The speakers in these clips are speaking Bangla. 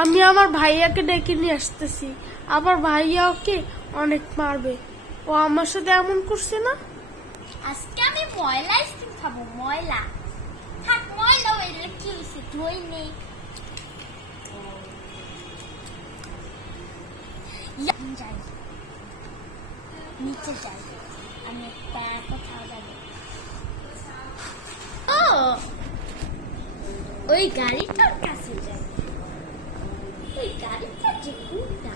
আমি আমার ভাইয়াকে ডেকে নিয়ে আসতেছি, আবার ভাইয়া ওকে অনেক মারবে। ও আমার সাথে এমন করছে না। আজকে আমি ময়লা আইসক্রিম খাবো, ময়লা। থাক, ময়লা হইলে কি হয়েছে, ধুই নেই। যাই, নিচে যাই, আমি একটা কোথাও যাবো। ও, ওই গাড়িটার কাছে যাই। ওই গাড়িটা যে কোনটা?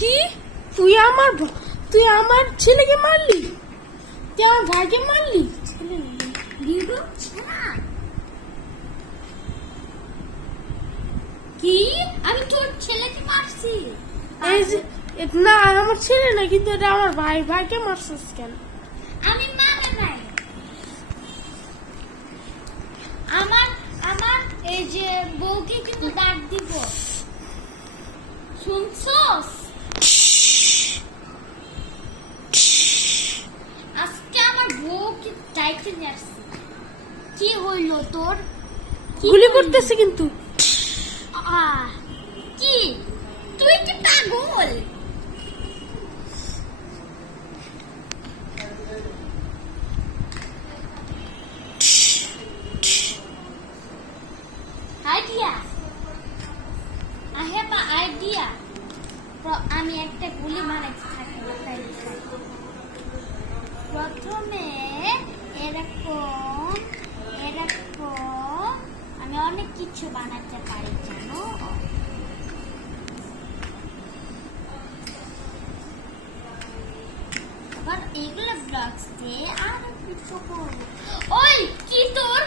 কি তুই আমার ছেলেকে মারলি? তুই আমার ভাইকে মারলি? কি আমি তোর ছেলেকে মারছি? এই যে না, আমার ছেলে না, কিন্তু এটা আমার ভাই। ভাইকে মারছিস কেন? আমি মানে নাই। আমার আমার এই যে বউকে কিন্তু ডাক দিব, শুনছস? আজকে আমার বউকে ডাইতে নিয়ে আসছি। কি হইল তোর? গুলি করতেছে কিন্তু। কি তুই কি পাগল? Idea, I have a idea. আমি একটা গুলি বানাইছি, প্রথমে এরকম এরকম আমি অনেক কিছু বানাতে পারি, জানো? আবার এগুলো ব্লকস দিয়ে আরো কিছু করবো। ওই কি তোর?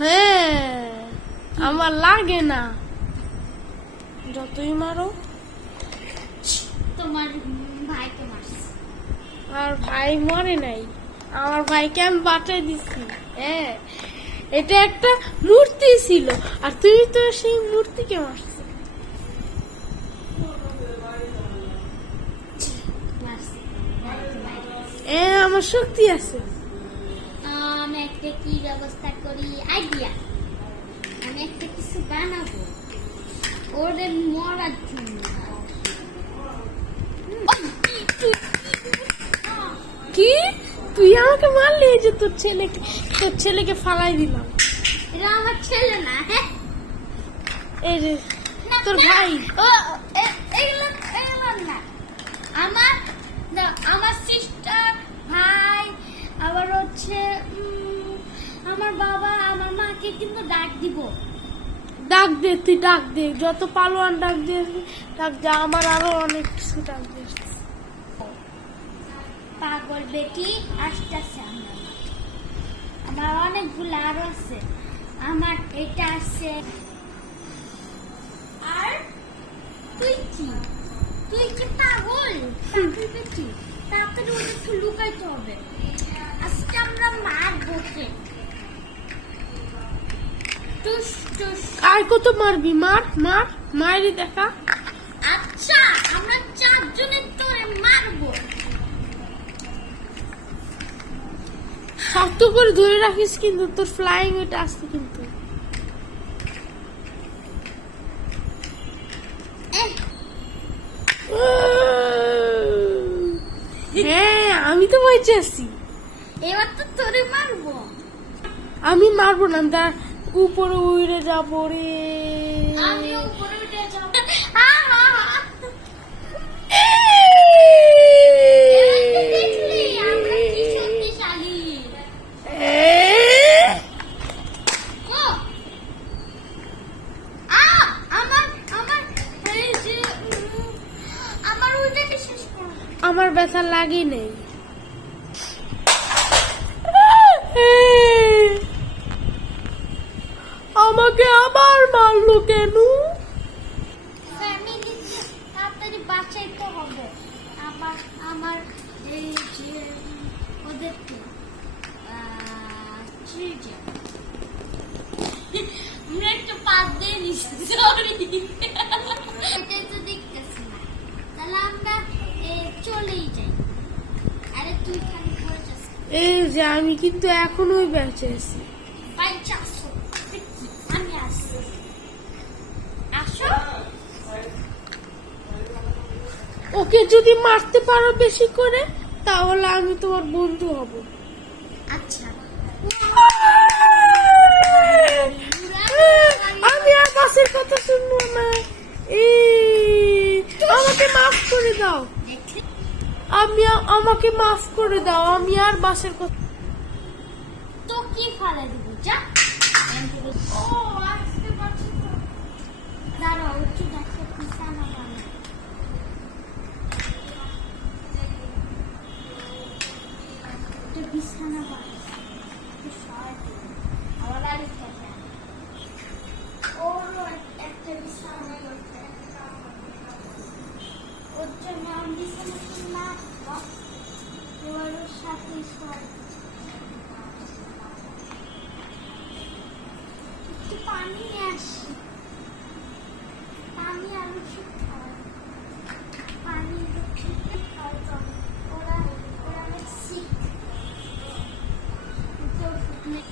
হ্যাঁ, আমার লাগে না, যতই মারো। তোমার ভাইকে মারছে। আর ভাই মরে নাই, আমার ভাইকে আমি বাঁচাই দিছি। হ্যাঁ, এটা একটা মূর্তি ছিল, আর তুই তো সেই মূর্তিকে মারছিস। আমার শক্তি আছে। আমি একটা কি ব্যবস্থা করি, আইডিয়া। আমি একটা কিছু বানাবো ওদের মরার জন্য। কি তুই আমাকে মারলি? এই যে তোর ছেলেকে ফালাই দিলাম। এটা আমার ছেলে না। হ্যাঁ, এই যে তোর ভাই। এগুলো না আমার সিস্টার, ভাই, আবার হচ্ছে আমার বাবা, আমার মাকে কিন্তু ডাক দিব। ডাক দে, তুই ডাক দে, যত পালোয়ান ডাক দে, ডাক দে। আমার আরো অনেক কিছু ডাক দে। পাগল বেটি আসতেছে। আমার অনেকগুলো আরো আছে। আমার এটা আছে। আর তুই কি পাগল? বেটি তাড়াতাড়ি ওদেরকে লুকাইতে হবে। আজকে আমরা মারবো কে? টুস টুস। আর কত মারবি? মারি দেখা। আচ্ছা, আমরা 4 জনের তোরে মারবো। শক্ত করে ধরে রাখিস, কিন্তু তোর ফ্লাইং ওইটা আসছে কিন্তু। হ্যাঁ, আমি তো বেঁচে আছি। এবার তো তোরে মারবো। আমি মারবো না, তার উপরে উড়ে যাবো রে। আমি উপরে উঠে যাব। দেখলি আমরা কি শক্তিশালী। আমার ওইটাকে শেষ করো। আমার ব্যথা লাগেই নেই। আমাকে আবার মারলো কেন? ফ্যামিলিকে তাড়াতাড়ি বাঁচাইতে হবে। আমার এই যে ওদেরকে সরি এটাই তো দেখতেছি না। তাহলে আমরা চলেই যাই। আরে তুই খালি বলে যাস এই যে আমি কিন্তু এখনোই বেঁচে আছি। ভাই চাষো আমি আসছি। আসো ওকে যদি মারতে পারো বেশি করে তাহলে আমি তোমার বন্ধু হব। আচ্ছা আমি আর বাসের কথা শুনবো না। আমাকে মাফ করে দাও। আমাকে মাফ করে দাও। আমি আর বাসের কথা। তো কি ফালে দিব যা। ও আসতে পারছি তো। দাঁড়াও একটু দেখো বিছানা বানাই। একটা বিছানা বানাই। একটু শর্ট আমার বাড়ির থেকে ওরও একটা বিছানা করতে ওর জন্য আমি বিছানা কিনলাম এবার ওর সাথে শর্ট একটু পানি নিয়ে আসি পানি আর ওষুধ খাওয়াই পানি ওষুধ খাওয়াই তো ওরা ওরা অনেক শিখ ওষুধ নেই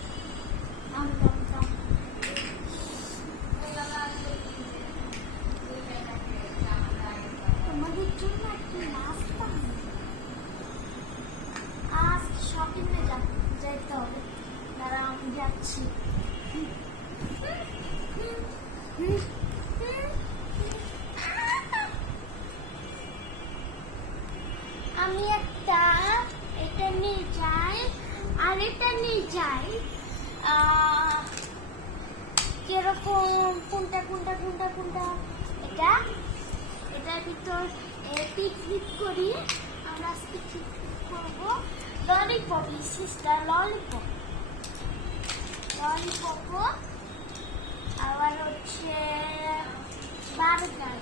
তোমাদের জন্য একটি নাস্তা আজ শপিং এ যাইতে হবে দাঁড়া আমি যাচ্ছি আমি একটা এটা নিয়ে যাই আর এটা নিয়ে যাই কিরকম কোনটা কোনটা কোনটা কোনটা এটা এটার ভিতর পিকনিক করি আমরা আজকে পিকনিক করবো ললিপপ সিস্টার ললিপপ ললিপপ আবার হচ্ছে বার্গার